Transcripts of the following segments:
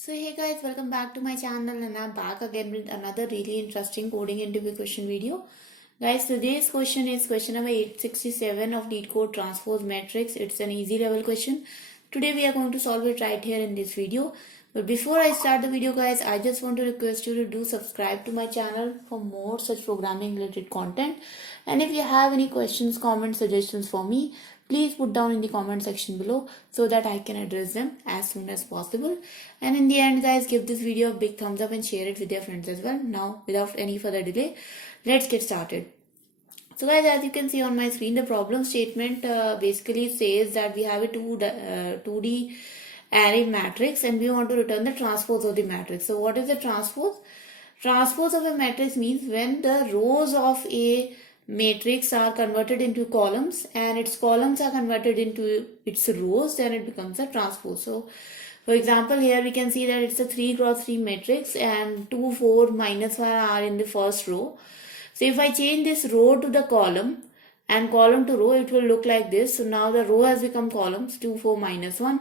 So hey guys, welcome back to my channel and I'm back again with another really interesting coding interview question video. Guys, today's question is question number 867 of Leetcode Transpose Matrix. It's an easy level question. Today we are going to solve it right here in this video. But before I start the video guys, I just want to request you to do subscribe to my channel for more such programming related content. And if you have any questions, comments, suggestions for me, please put down in the comment section below so that I can address them as soon as possible. And in the end guys, give this video a big thumbs up and share it with your friends as well. Now without any further delay, let's get started. So guys, as you can see on my screen, the problem statement basically says that we have a 2D array matrix and we want to return the transpose of the matrix. So what is the transpose? Transpose of a matrix means when the rows of a matrix are converted into columns and its columns are converted into its rows, then it becomes a transpose. So for example, here we can see that it's a 3 cross 3 matrix and 2, 4, minus 1 are in the first row. So if I change this row to the column and column to row, it will look like this. So now the row has become columns 2, 4, minus 1,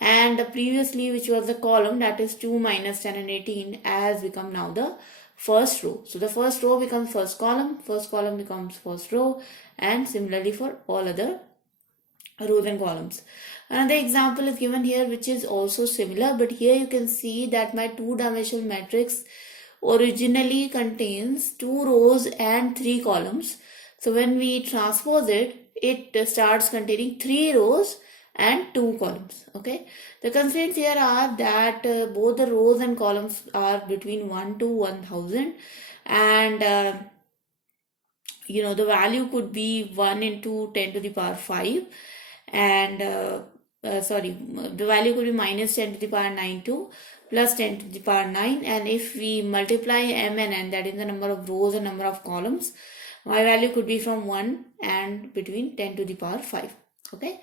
and previously which was the column, that is 2, minus 10 and 18, has become now the first row. So the first row becomes first column becomes first row, and similarly for all other rows and columns. Another example is given here which is also similar, but here you can see that my two-dimensional matrix originally contains 2 rows and 3 columns. So when we transpose it, it starts containing 3 rows and 2 columns. Okay, the constraints here are that both the rows and columns are between 1 to 1000, and the value could be 1 into 10 to the power 5, and the value could be minus 10 to the power 9 to plus 10 to the power 9, and if we multiply m and n, that is the number of rows and number of columns, my value could be from 1 and between 10 to the power 5. Okay,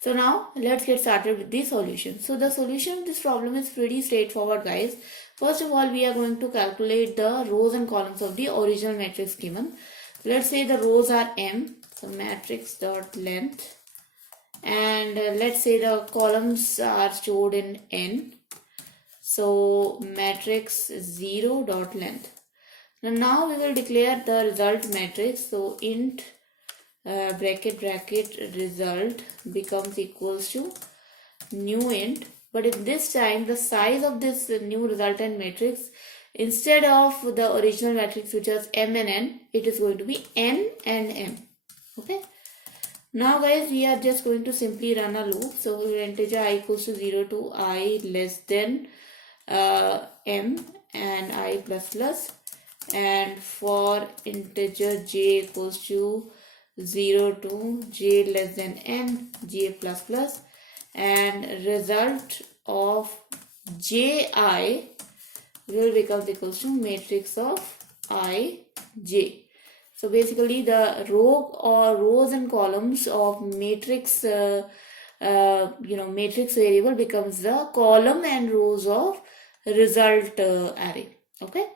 so now let's get started with the solution. So the solution of this problem is pretty straightforward guys. First of all, we are going to calculate the rows and columns of the original matrix given. Let's say the rows are m, so matrix dot length, and let's say the columns are stored in n, so matrix 0 dot length. Now we will declare the result matrix. So int bracket result becomes equals to new int, but in this time the size of this new resultant matrix, instead of the original matrix which was m and n, it is going to be n and m. Okay, now guys, we are just going to simply run a loop. So we will integer I equals to 0 to I less than m and I plus plus, and for integer j equals to 0 to j less than n, j plus plus, and result of ji will become equals to matrix of I j. So basically the rows and columns of matrix matrix variable becomes the column and rows of result array. Okay,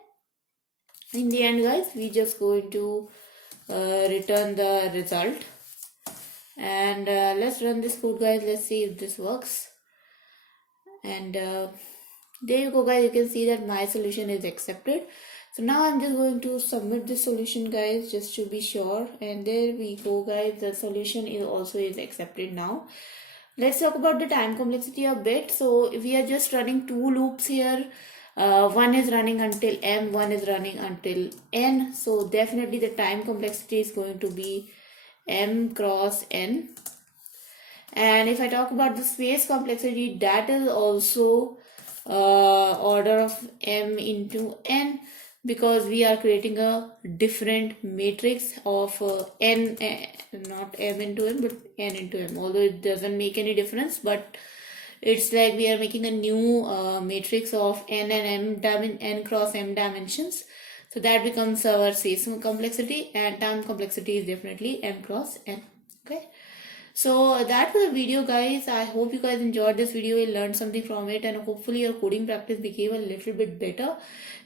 in the end guys, we just going to return the result, and let's run this code guys. Let's see if this works, and there you go guys, you can see that my solution is accepted. So now I'm just going to submit this solution guys, just to be sure, and there we go guys, the solution is accepted. Now let's talk about the time complexity a bit. So if we are just running 2 loops here, one is running until m, one is running until n, so definitely the time complexity is going to be m cross n. And if I talk about the space complexity, that is also order of m into n, because we are creating a different matrix of n, not m into n but n into m, although it doesn't make any difference, but it's like we are making a new matrix of n and m n cross m dimensions. So that becomes our space complexity, and time complexity is definitely m cross n. Okay, so that was the video guys. I hope you guys enjoyed this video, you learned something from it, and hopefully your coding practice became a little bit better.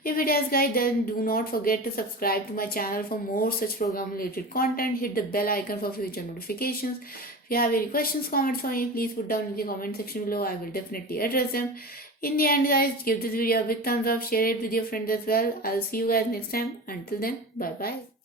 If it has guys, then do not forget to subscribe to my channel for more such program related content. Hit the bell icon for future notifications. If you have any questions, comments for me, please put down in the comment section below. I will definitely address them. In the end, guys, give this video a big thumbs up, share it with your friends as well. I'll see you guys next time. Until then, bye bye.